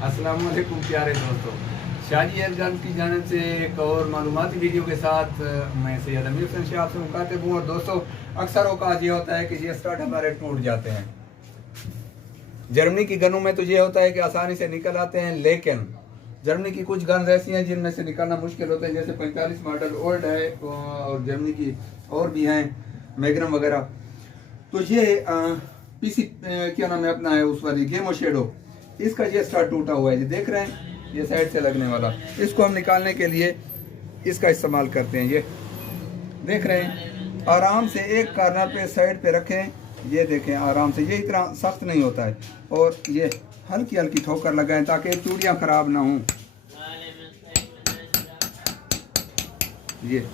अस्सलाम वालेकुम प्यारे दोस्तों, शाजी एयरगन की जानिब से एक और मालूमाती वीडियो के साथ मैं सैयद अमीर हुसैन शाह आपसे मुखातिब हूँ। और दोस्तों, अक्सर औकात ये होता है कि ये स्टार्ट हमारे टूट जाते हैं। जर्मनी की गनों में तो ये होता है कि आसानी से निकल आते हैं, लेकिन जर्मनी की कुछ गन्स ऐसी हैं जिनमें से निकालना मुश्किल होता है। जैसे 45 मॉडल ओल्ड है और जर्मनी की और भी हैं, मैग्नम वगैरह। तो ये पीसी क्या नाम है अपना है उस वाली गेमो शेडो, इसका ये स्टार्ट टूटा हुआ है, ये देख रहे हैं, ये साइड से लगने वाला। इसको हम निकालने के लिए इसका इस्तेमाल करते हैं। ये देख रहे हैं, आराम से एक कार्नर पे साइड पे रखें, ये देखें आराम से, ये इतना सख्त नहीं होता है। और ये हल्की हल्की ठोकर लगाएं ताकि चूड़ियाँ खराब ना हों। ये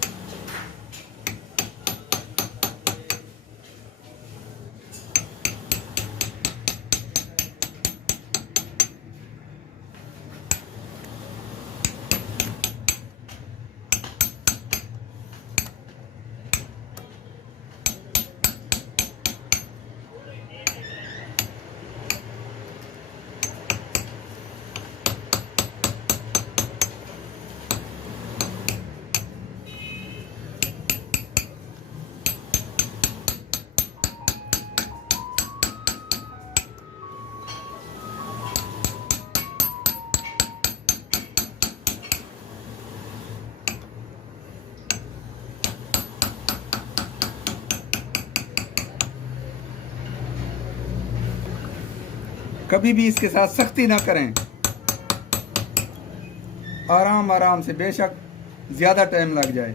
कभी भी इसके साथ सख्ती ना करें, आराम आराम से, बेशक ज्यादा टाइम लग जाए।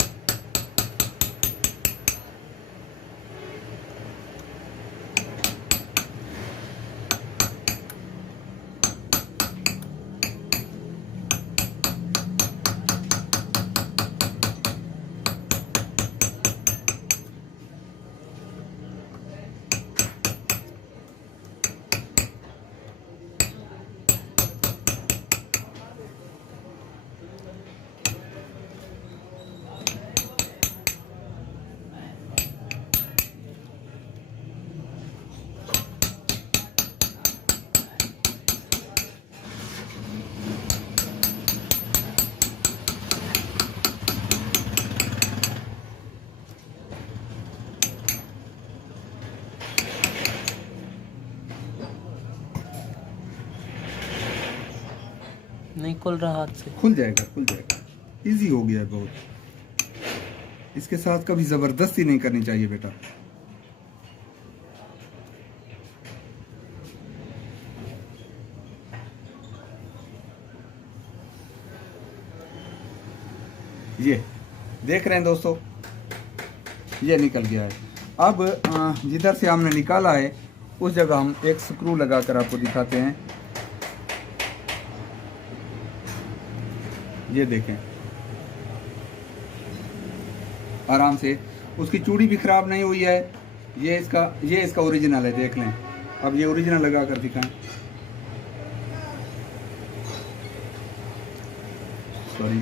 नहीं खुल रहा हाथ से। खुल जाएगा, खुल जाएगा, इजी हो गया है बहुत। इसके साथ कभी जबरदस्ती नहीं करनी चाहिए बेटा। ये देख रहे हैं दोस्तों, ये निकल गया है। अब जिधर से हमने निकाला है उस जगह हम एक स्क्रू लगाकर आपको दिखाते हैं। ये देखें, आराम से, उसकी चूड़ी भी खराब नहीं हुई है। ये इसका ओरिजिनल है, देख लें। अब ये ओरिजिनल लगा कर दिखाएं। सॉरी,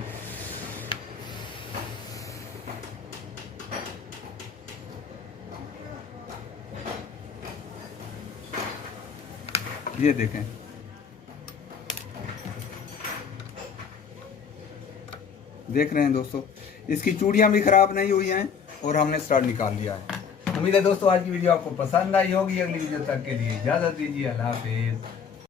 ये देखें, देख रहे हैं दोस्तों, इसकी चूड़ियां भी खराब नहीं हुई हैं और हमने स्टार्ट निकाल लिया है। उम्मीद है दोस्तों आज की वीडियो आपको पसंद आई होगी। अगली वीडियो तक के लिए इजाजत दीजिए। अल्लाह हाफिज।